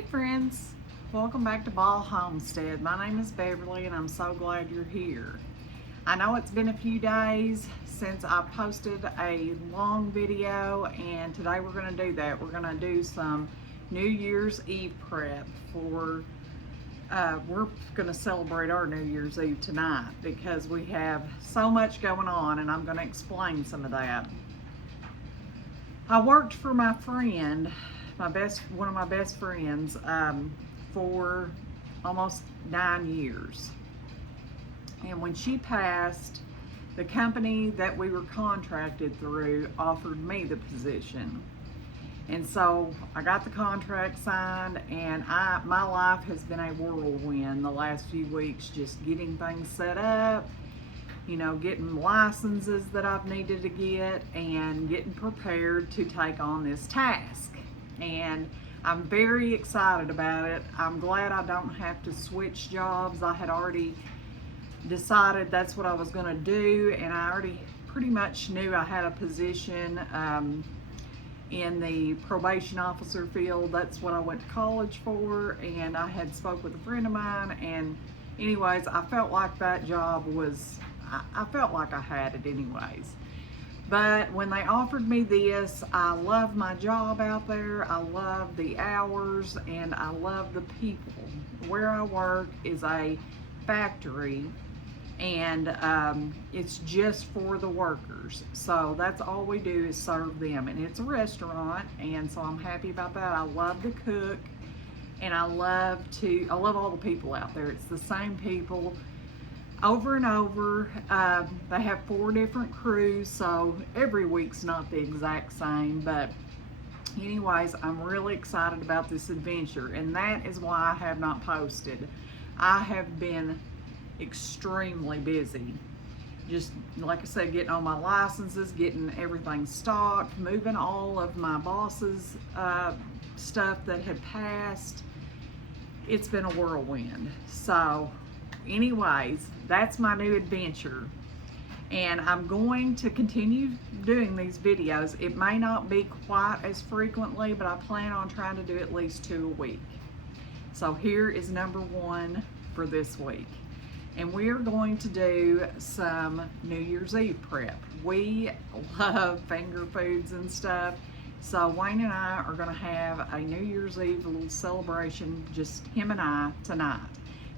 Hey friends, welcome back to Ball Homestead. My name is Beverly and I'm so glad you're here. I know it's been a few days since I posted a long video, and today we're going to do that. We're going to do some New Year's Eve prep for, we're going to celebrate our New Year's Eve tonight because we have so much going on, and I'm going to explain some of that. I worked for my friend, one of my best friends, for almost 9 years. And when she passed, the company that we were contracted through offered me the position. And so I got the contract signed, and my life has been a whirlwind the last few weeks, just getting things set up, you know, getting licenses that I've needed to get and getting prepared to take on this task. And I'm very excited about it. I'm glad I don't have to switch jobs. I had already decided that's what I was going to do, and I already pretty much knew I had a position in the probation officer field. That's what I went to college for, and I had spoke with a friend of mine, and anyways, I felt like that job was, I felt like I had it anyways. But when they offered me this, I love my job out there. I love the hours, and I love the people. Where I work is a factory, and it's just for the workers. So that's all we do is serve them, and it's a restaurant, and so I'm happy about that. I love to cook, and I love all the people out there. It's the same people over and over. They have 4 different crews, so every week's not the exact same, but anyways, I'm really excited about this adventure, and that is why I have not posted. I have been extremely busy, just like I said, getting all my licenses, getting everything stocked, moving all of my boss's stuff that had passed. It's been a whirlwind. So anyways, that's my new adventure, and I'm going to continue doing these videos. It may not be quite as frequently, but I plan on trying to do at least 2 a week. So here is number 1 for this week, and we're going to do some New Year's Eve prep. We love finger foods and stuff, so Wayne and I are going to have a New Year's Eve little celebration, just him and I, tonight.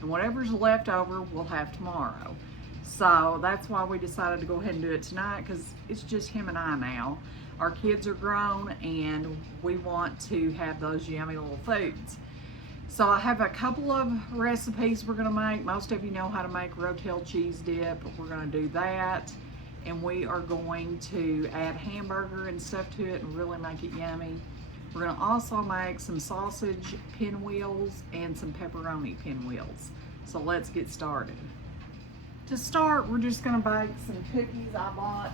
And whatever's left over, we'll have tomorrow. So that's why we decided to go ahead and do it tonight, because it's just him and I now. Our kids are grown, and we want to have those yummy little foods. So I have a couple of recipes we're gonna make. Most of you know how to make Rotel cheese dip. We're gonna do that. And we are going to add hamburger and stuff to it and really make it yummy. We're going to also make some sausage pinwheels and some pepperoni pinwheels. So let's get started. To start, we're just going to bake some cookies. I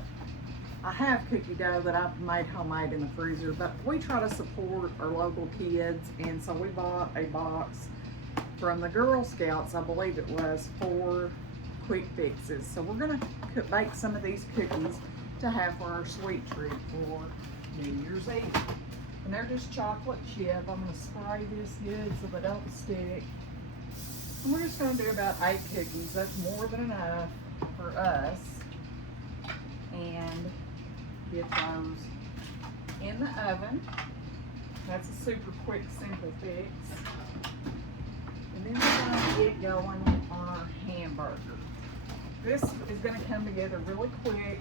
have cookie dough that I've made homemade in the freezer, but we try to support our local kids, and so we bought a box from the Girl Scouts, I believe it was, for quick fixes. So we're going to bake some of these cookies to have for our sweet treat for New Year's Eve. And they're just chocolate chip. I'm going to spray this good so they don't stick. And we're just going to do about 8 cookies. That's more than enough for us. And get those in the oven. That's a super quick, simple fix. And then we're going to get going on our hamburger. This is going to come together really quick.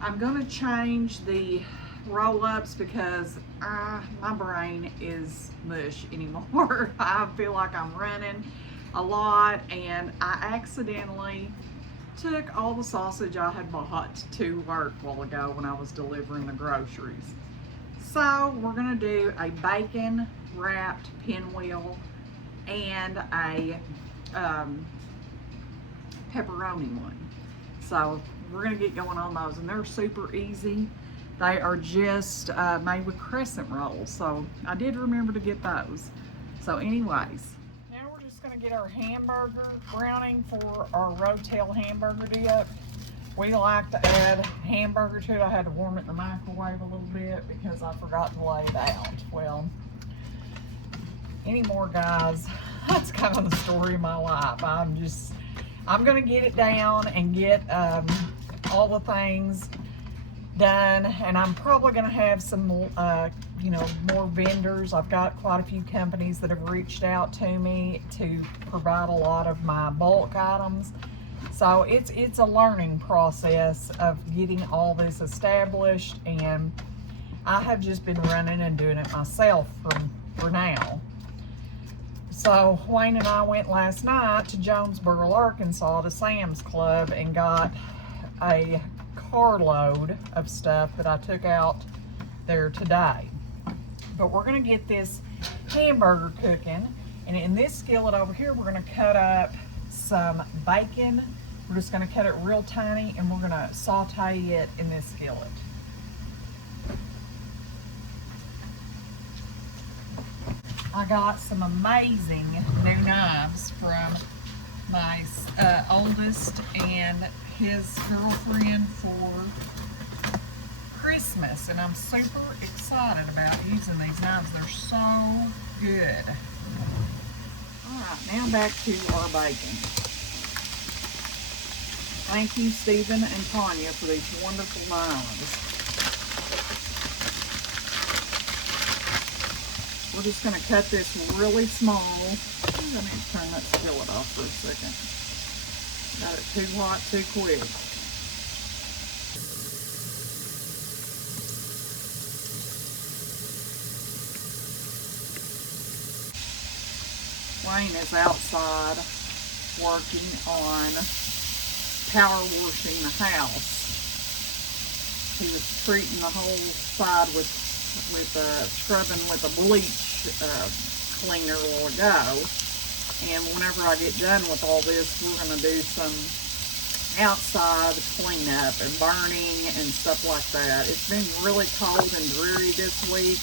I'm going to change the roll-ups because my brain is mush anymore. I feel like I'm running a lot, and I accidentally took all the sausage I had bought to work a while ago when I was delivering the groceries. So we're going to do a bacon wrapped pinwheel and a pepperoni one. So we're going to get going on those, and they're super easy. They are just made with crescent rolls, so I did remember to get those. So anyways, now we're just going to get our hamburger browning for our Rotel hamburger dip. We like to add hamburger to it. I had to warm it in the microwave a little bit because I forgot to lay it out. Well, anymore, guys. That's kind of the story of my life. I'm gonna get it down and get all the things done, and I'm probably gonna have some more vendors. I've got quite a few companies that have reached out to me to provide a lot of my bulk items. So it's a learning process of getting all this established, and I have just been running and doing it myself for now. So Wayne and I went last night to Jonesboro, Arkansas to Sam's Club and got a carload of stuff that I took out there today. But we're gonna get this hamburger cooking, and in this skillet over here we're gonna cut up some bacon. We're just gonna cut it real tiny, and we're gonna saute it in this skillet. I got some amazing new knives from my oldest and his girlfriend for Christmas, and I'm super excited about using these knives. They're so good. Alright, now back to our bacon. Thank you, Stephen and Tanya, for these wonderful knives. We're just going to cut this really small. I'm going to turn that skillet off for a second. Got it too hot too quick. Wayne is outside working on power washing the house. He was treating the whole side with scrubbing with a bleach cleaner a while ago. And whenever I get done with all this, we're going to do some outside cleanup and burning and stuff like that. It's been really cold and dreary this week,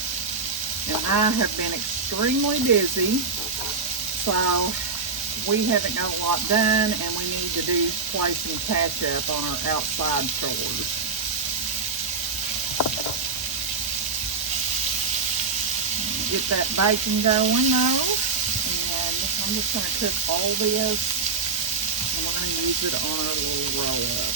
and I have been extremely busy, so we haven't got a lot done, and we need to play some catch up on our outside chores. Get that bacon going though, and I'm just going to cook all this, and we're going to use it on our little roll-up.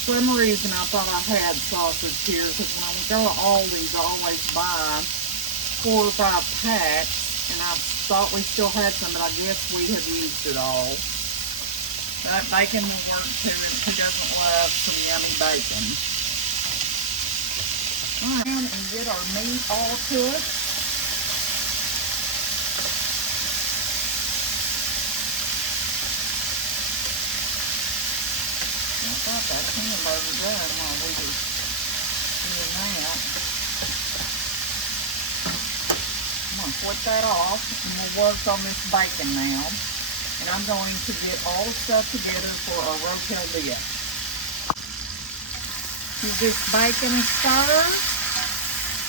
For some reason I thought I had sausage here, because when I go to Aldi's I always buy 4 or 5 packs, and I thought we still had some, but I guess we have used it all. But bacon will work too, who doesn't love some yummy bacon. Alright, and get our meat all cooked. I got that hamburger done while we were doing that. I'm going to flip that off, and we'll work on this bacon now. And I'm going to get all the stuff together for our rotel dip. Give this bacon a stir.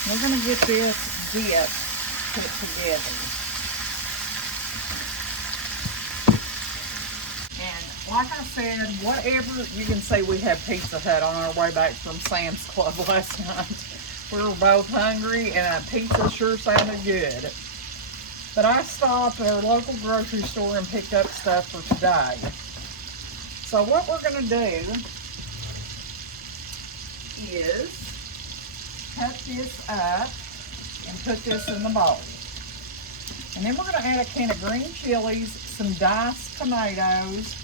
We're going to get this dip put together. And like I said, whatever, you can see we had Pizza Hut on our way back from Sam's Club last night. We were both hungry, and a pizza sure sounded good. But I stopped at our local grocery store and picked up stuff for today. So what we're going to do is cut this up and put this in the bowl. And then we're going to add a can of green chilies, some diced tomatoes,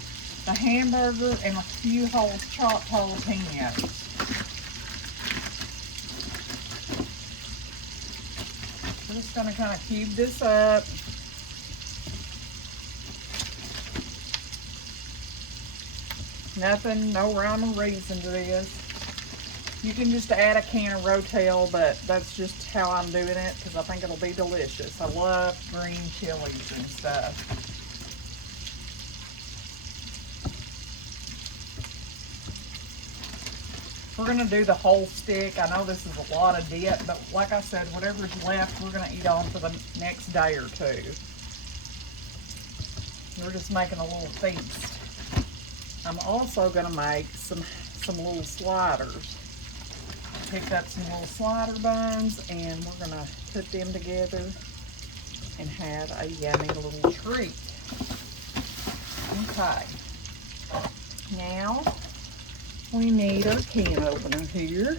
the hamburger, and a few whole chopped jalapenos. We're just going to kind of cube this up. Nothing, no rhyme or reason to this. You can just add a can of Rotel, but that's just how I'm doing it because I think it'll be delicious. I love green chilies and stuff. We're going to do the whole stick. I know this is a lot of dip, but like I said, whatever's left, we're going to eat on for the next day or two. We're just making a little feast. I'm also gonna make some little sliders. I picked up some little slider buns and we're gonna put them together and have a yummy little treat. Okay. Now we need our can opener here.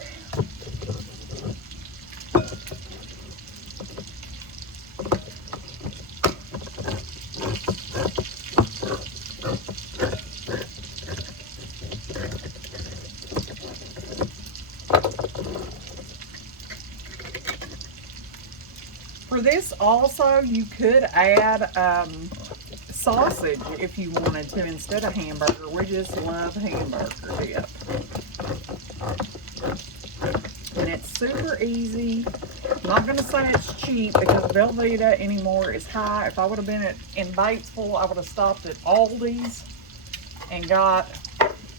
For this also, you could add sausage if you wanted to instead of hamburger. We just love hamburger dip. And it's super easy. I'm not going to say it's cheap because Velveeta anymore is high. If I would have been in Batesville, I would have stopped at Aldi's and got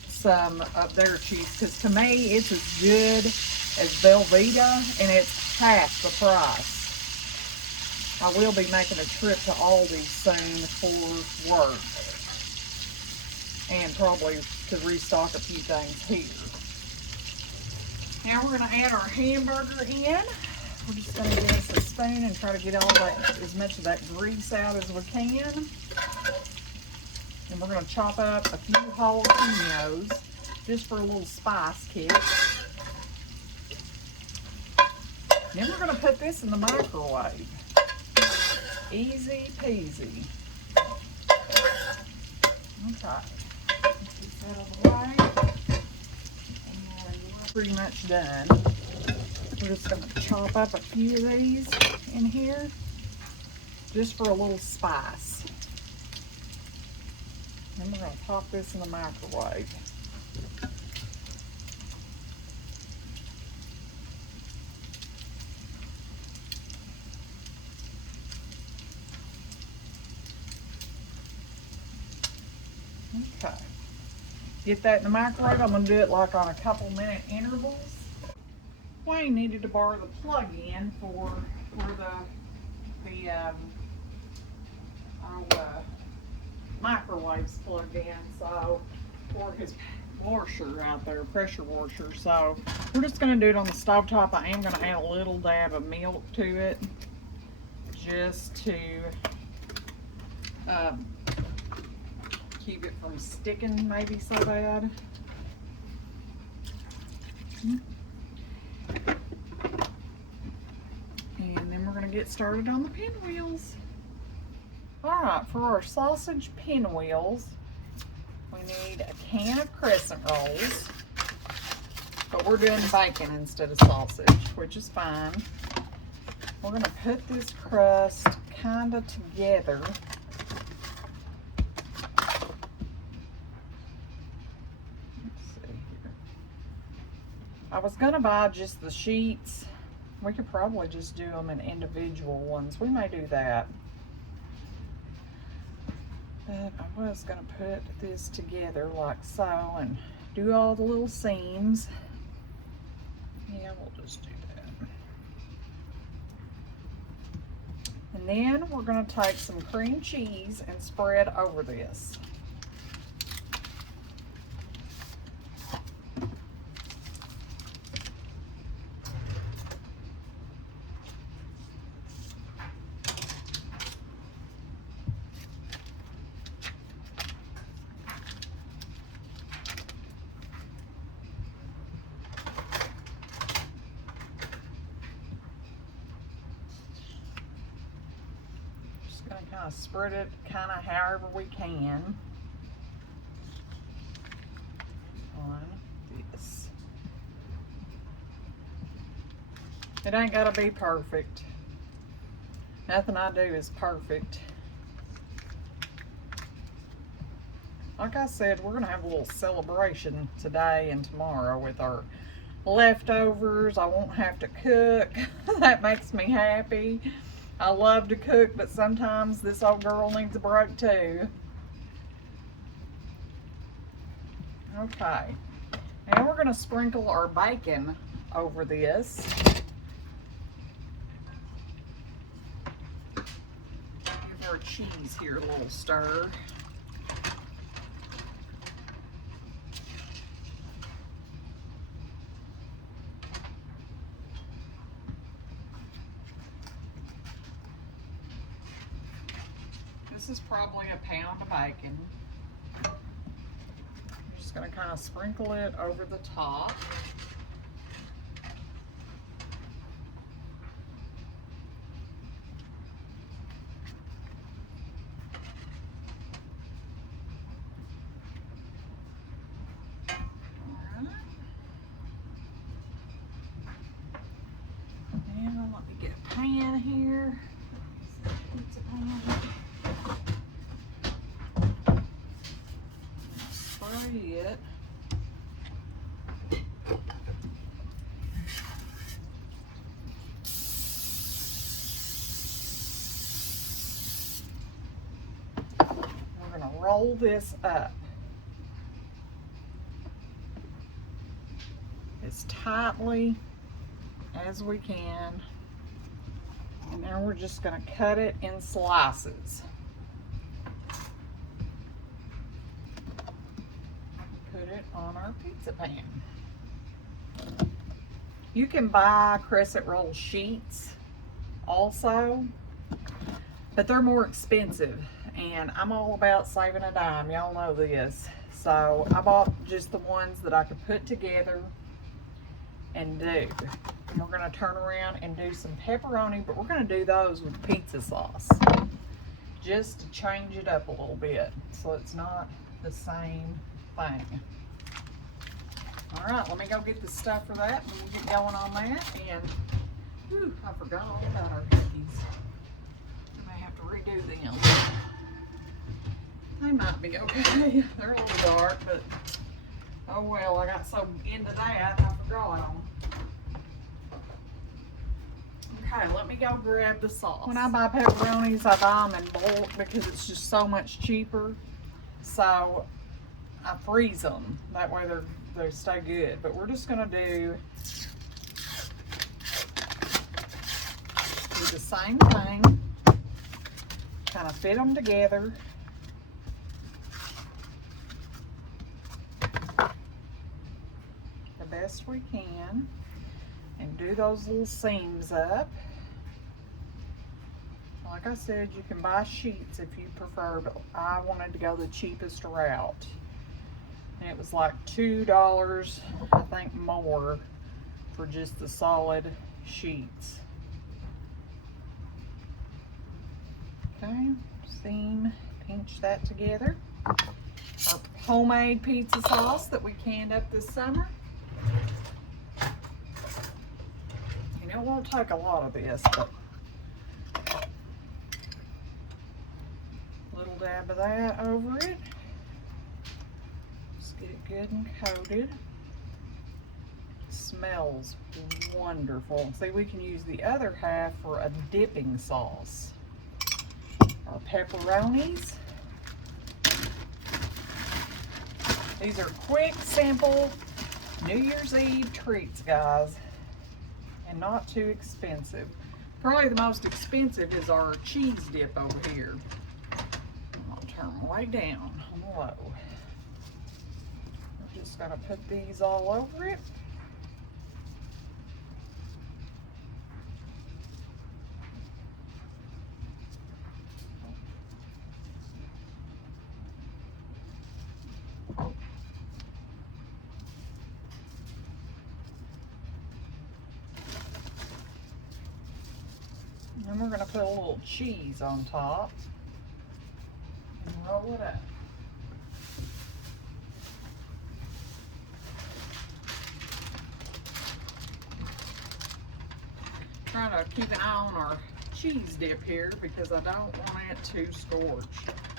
some of their cheese. Because to me, it's as good as Velveeta and it's half the price. I will be making a trip to Aldi soon for work and probably to restock a few things here. Now we're going to add our hamburger in. We're just going to give us a spoon and try to get all that, as much of that grease out as we can. And we're going to chop up a few jalapenos just for a little spice kick. Then we're going to put this in the microwave. Easy peasy. Okay. Get that out of the way. And we're pretty much done. We're just going to chop up a few of these in here just for a little spice. Then we're going to pop this in the microwave. Okay. Get that in the microwave. I'm going to do it like on a couple minute intervals. Wayne needed to borrow the plug-in for the microwaves plugged in, so for his washer out there, pressure washer. So we're just going to do it on the stove top. I am going to add a little dab of milk to it just to keep it from sticking maybe so bad. And then we're going to get started on the pinwheels. Alright, for our sausage pinwheels, we need a can of crescent rolls. But we're doing bacon instead of sausage, which is fine. We're going to put this crust kind of together. I was going to buy just the sheets. We could probably just do them in individual ones. We may do that. But I was going to put this together like so and do all the little seams. Yeah, we'll just do that. And then we're going to take some cream cheese and spread over this. Kind of spread it kind of however we can on this. It ain't gotta be perfect. Nothing I do is perfect. Like I said, we're gonna have a little celebration today and tomorrow with our leftovers. I won't have to cook. That makes me happy. I love to cook, but sometimes this old girl needs a break too. Okay, now we're going to sprinkle our bacon over this. Give our cheese here a little stir. This is probably a pound of bacon. I'm just going to kind of sprinkle it over the top. Let me get a pan here. Pizza pan. Spray it. We're going to roll this up as tightly as we can. And now we're just going to cut it in slices. Put it on our pizza pan. You can buy crescent roll sheets also, but they're more expensive. And I'm all about saving a dime. Y'all know this. So I bought just the ones that I could put together and do. And we're going to turn around and do some pepperoni, but we're going to do those with pizza sauce just to change it up a little bit so it's not the same thing. All right, let me go get the stuff for that and we'll get going on that. And whew, I forgot all about our cookies. I may have to redo them. They might be okay. They're a little dark, but oh well, I got so into that I forgot them. Okay, let me go grab the sauce. When I buy pepperonis, I buy them in bulk because it's just so much cheaper. So I freeze them. That way they stay good. But we're just gonna do the same thing. Kind of fit them together. The best we can. And do those little seams up. Like I said, you can buy sheets if you prefer, but I wanted to go the cheapest route. And it was like $2, I think, more for just the solid sheets. Okay, seam, pinch that together. Our homemade pizza sauce that we canned up this summer. It won't take a lot of this, but a little dab of that over it. Just get it good and coated. Smells wonderful. See, we can use the other half for a dipping sauce. Our pepperonis. These are quick, simple New Year's Eve treats, guys. And not too expensive. Probably the most expensive is our cheese dip over here. I'll turn them way down on the low. We're just gonna put these all over it. And we're going to put a little cheese on top and roll it up. Trying to keep an eye on our cheese dip here because I don't want it to scorch.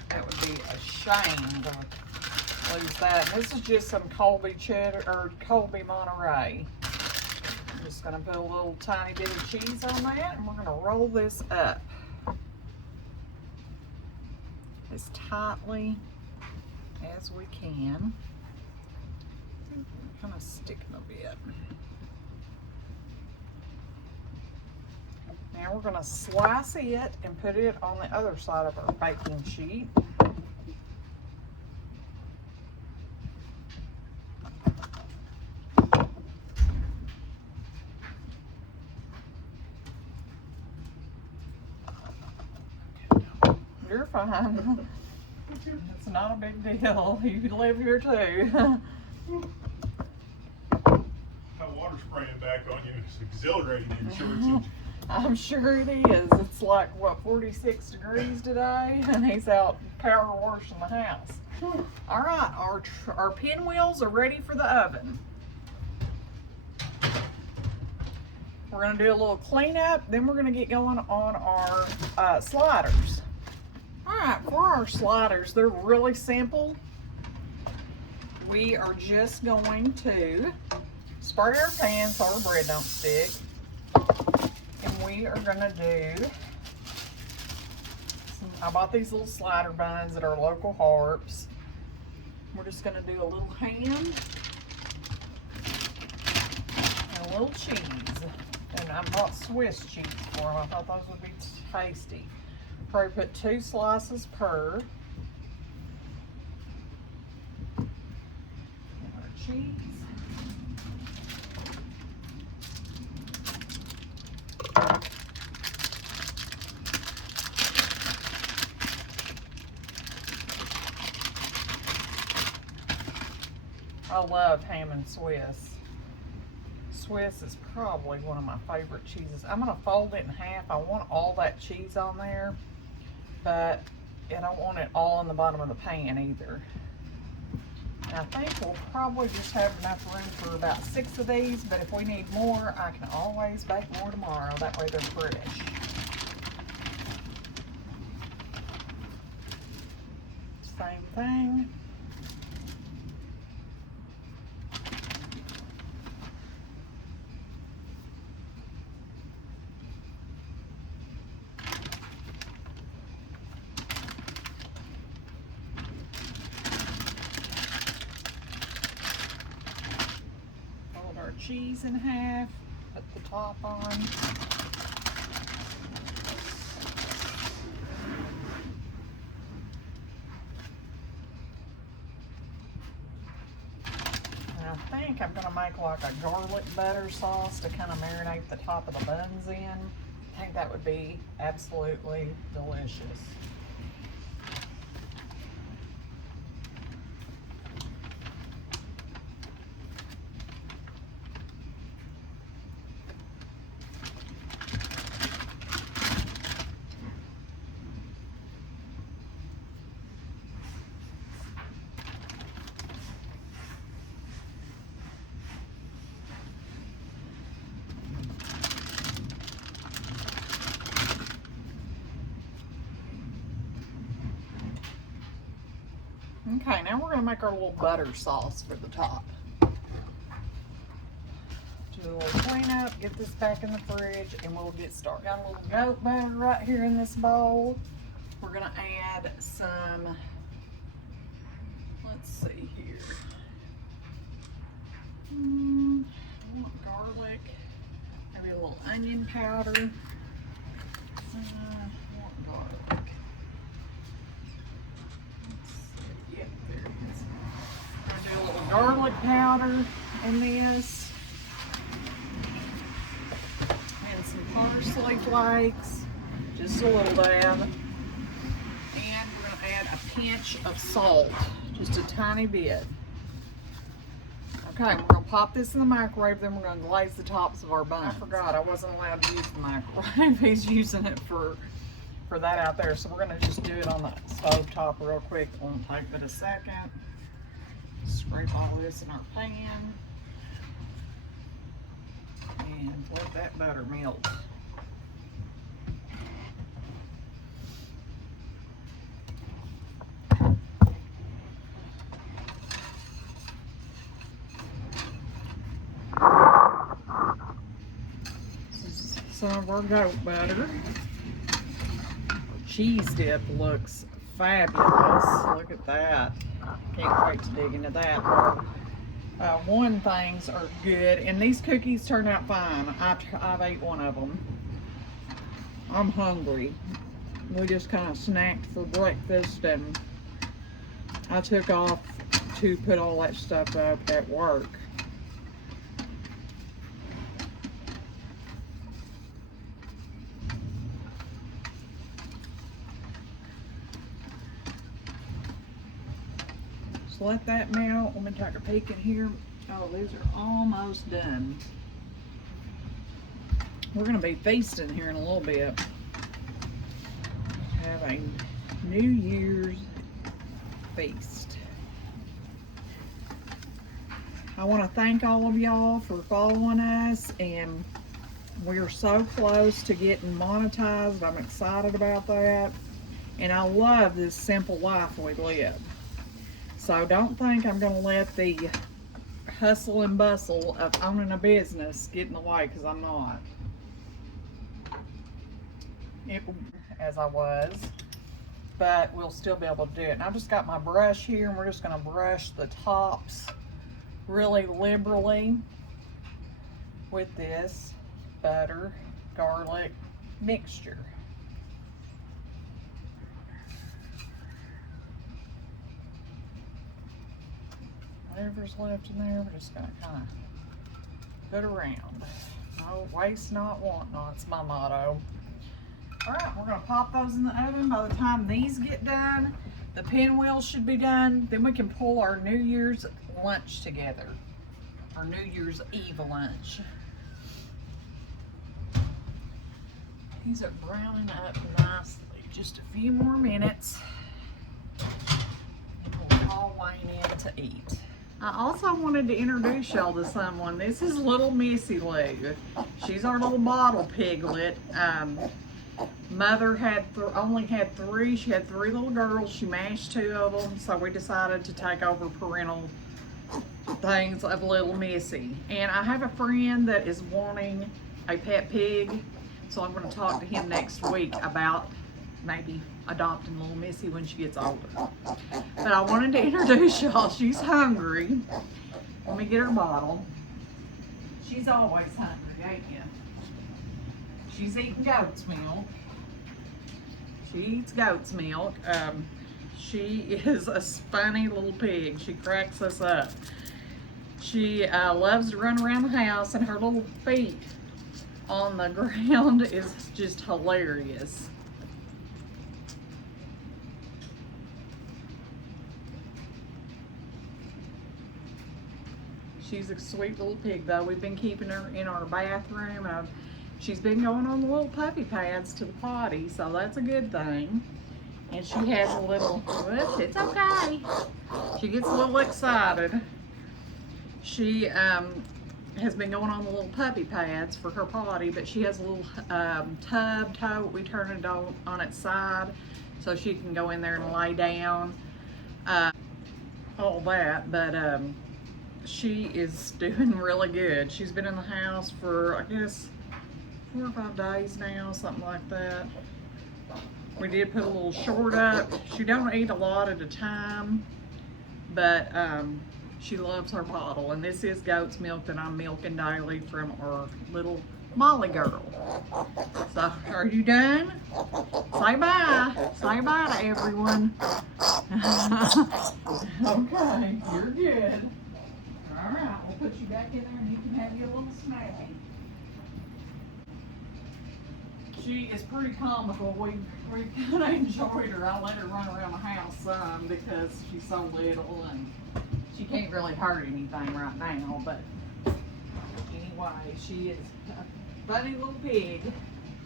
That would be a shame to lose that. And this is just some Colby cheddar or Colby Monterey. I'm just going to put a little tiny bit of cheese on that and we're going to roll this up as tightly as we can. Kind of sticking a bit. Now we're going to slice it and put it on the other side of our baking sheet. Your fine. It's not a big deal. You live here too. That water spraying back on you is exhilarating, sure. I'm sure it is. It's like, what, 46 degrees today? And he's out power washing the house. All right, our pinwheels are ready for the oven. We're gonna do a little cleanup, then we're gonna get going on our sliders. All right, for our sliders, they're really simple. We are just going to spray our pan so our bread don't stick. And we are gonna do, I bought these little slider buns at our local Harps. We're just gonna do a little ham and a little cheese. And I bought Swiss cheese for them. I thought those would be tasty. Probably put 2 slices per. And our cheese. I love ham and Swiss. Swiss is probably one of my favorite cheeses. I'm gonna fold it in half. I want all that cheese on there, but I don't want it all in the bottom of the pan either. And I think we'll probably just have enough room for about 6 of these, but if we need more, I can always bake more tomorrow. That way they're fresh. Same thing. Cheese in half, put the top on. And I think I'm gonna make like a garlic butter sauce to kind of marinate the top of the buns in. I think that would be absolutely delicious. Okay, now we're gonna make our little butter sauce for the top. Do a little cleanup, get this back in the fridge, and we'll get started. Got a little goat butter right here in this bowl. We're gonna add some, let's see here. I want garlic, maybe a little onion powder. I want garlic. Do a little garlic powder in this, and some parsley flakes, just a little dab, and we're going to add a pinch of salt, just a tiny bit. Okay, we're going to pop this in the microwave, then we're going to glaze the tops of our buns. I forgot I wasn't allowed to use the microwave. He's using it for that out there, so we're going to just do it on the stove top real quick. It won't take but a second. Scrape all this in our pan and let that butter melt. This is some of our goat butter. Our cheese dip looks fabulous. Look at that. Can't wait to dig into that. One things are good, and these cookies turn out fine. I've ate one of them. I'm hungry. We just kind of snacked for breakfast, and I took off to put all that stuff up at work. Just let that melt. Let me take a peek in here. Oh, these are almost done. We're gonna be feasting here in a little bit. Have a New Year's feast. I want to thank all of y'all for following us, and we're so close to getting monetized. I'm excited about that, and I love this simple life we live. So don't think I'm going to let the hustle and bustle of owning a business get in the way, because I'm not. As I was, but we'll still be able to do it. And I've just got my brush here, and we're just going to brush the tops really liberally with this butter garlic mixture. Whatever's left in there, we're just going to kind of put around. No, waste not, want not. It's my motto. All right, we're going to pop those in the oven. By the time these get done, the pinwheels should be done. Then we can pull our New Year's lunch together. Our New Year's Eve lunch. These are browning up nicely. Just a few more minutes, and we'll call Wayne in to eat. I also wanted to introduce y'all to someone. This is little Missy Lou. She's our little bottle piglet. Mother only had three. She had three little girls. She mashed two of them, so we decided to take over parental things of little Missy. And I have a friend that is wanting a pet pig, so I'm going to talk to him next week about maybe adopting little Missy when she gets older. But I wanted to introduce y'all. She's hungry. Let me get her bottle. She's always hungry, ain't you? She's eating goat's milk. She eats goat's milk. She is a funny little pig. She cracks us up. She loves to run around the house, and her little feet on the ground is just hilarious. She's a sweet little pig, though. We've been keeping her in our bathroom, and she's been going on the little puppy pads to the potty, so that's a good thing. And she has a little, whoops, it's okay. She gets a little excited. She has been going on the little puppy pads for her potty, but she has a little tub tote. We turn it on its side so she can go in there and lay down. All that, but she is doing really good. She's been in the house for, I guess, 4 or 5 days now, something like that. We did put a little short up. She don't eat a lot at a time, but she loves her bottle. And this is goat's milk that I'm milking daily from our little Molly girl. So, are you done? Say bye. Say bye to everyone. Okay, you're good. All right, we'll put you back in there and you can have your little snacky. She is pretty comical. We kind of enjoyed her. I let her run around the house some because she's so little and she can't really hurt anything right now. But anyway, she is a funny little pig.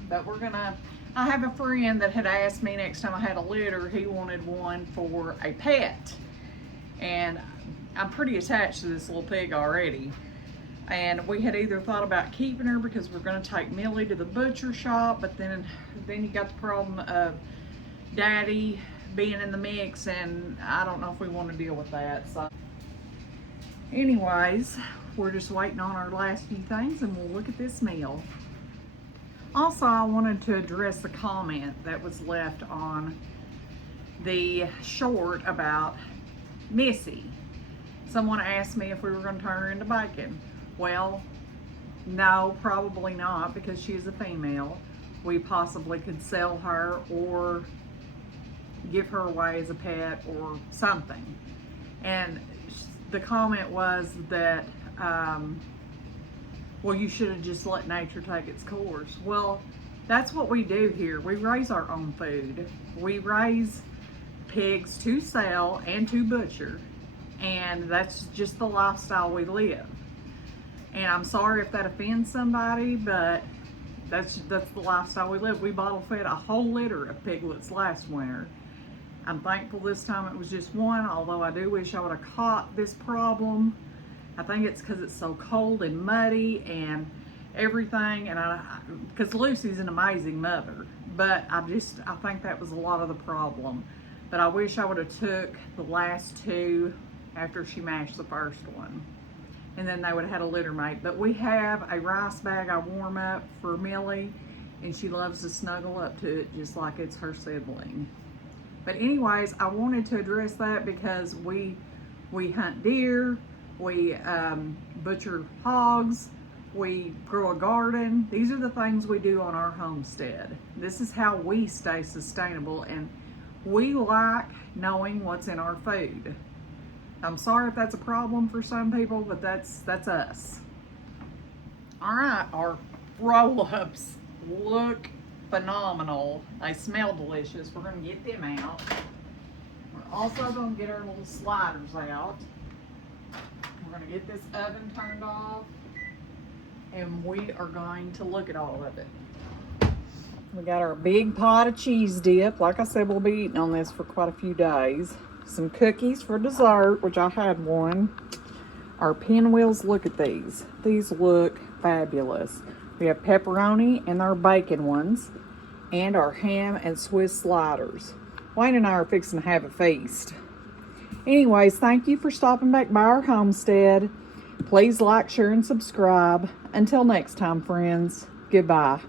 But we're gonna, I have a friend that had asked me next time I had a litter, he wanted one for a pet. And I'm pretty attached to this little pig already. And we had either thought about keeping her because we're going to take Millie to the butcher shop, but then you got the problem of Daddy being in the mix, and I don't know if we want to deal with that. So anyways, we're just waiting on our last few things, and we'll look at this meal. Also, I wanted to address the comment that was left on the short about Missy. Someone asked me if we were going to turn her into bacon. Well, no, probably not, because she is a female. We possibly could sell her or give her away as a pet or something. And the comment was that, well, you should have just let nature take its course. Well, that's what we do here. We raise our own food. We raise pigs to sell and to butcher. And that's just the lifestyle we live. And I'm sorry if that offends somebody, but that's the lifestyle we live. We bottle fed a whole litter of piglets last winter. I'm thankful this time it was just one, although I do wish I would have caught this problem. I think it's because it's so cold and muddy and everything, and because Lucy's an amazing mother, but I think that was a lot of the problem. But I wish I would have took the last two after she mashed the first one, and then they would have had a litter mate. But we have a rice bag I warm up for Millie, and she loves to snuggle up to it just like it's her sibling. But anyways, I wanted to address that because we hunt deer, we butcher hogs, we grow a garden. These are the things we do on our homestead. This is how we stay sustainable, and we like knowing what's in our food. I'm sorry if that's a problem for some people, but that's us. All right, our roll-ups look phenomenal. They smell delicious. We're gonna get them out. We're also gonna get our little sliders out. We're gonna get this oven turned off, and we are going to look at all of it. We got our big pot of cheese dip. Like I said, we'll be eating on this for quite a few days. Some cookies for dessert, which I had one. Our pinwheels, look at these. These look fabulous. We have pepperoni and our bacon ones, and our ham and Swiss sliders. Wayne and I are fixing to have a feast. Anyways, thank you for stopping back by our homestead. Please like, share, and subscribe. Until next time, friends, goodbye.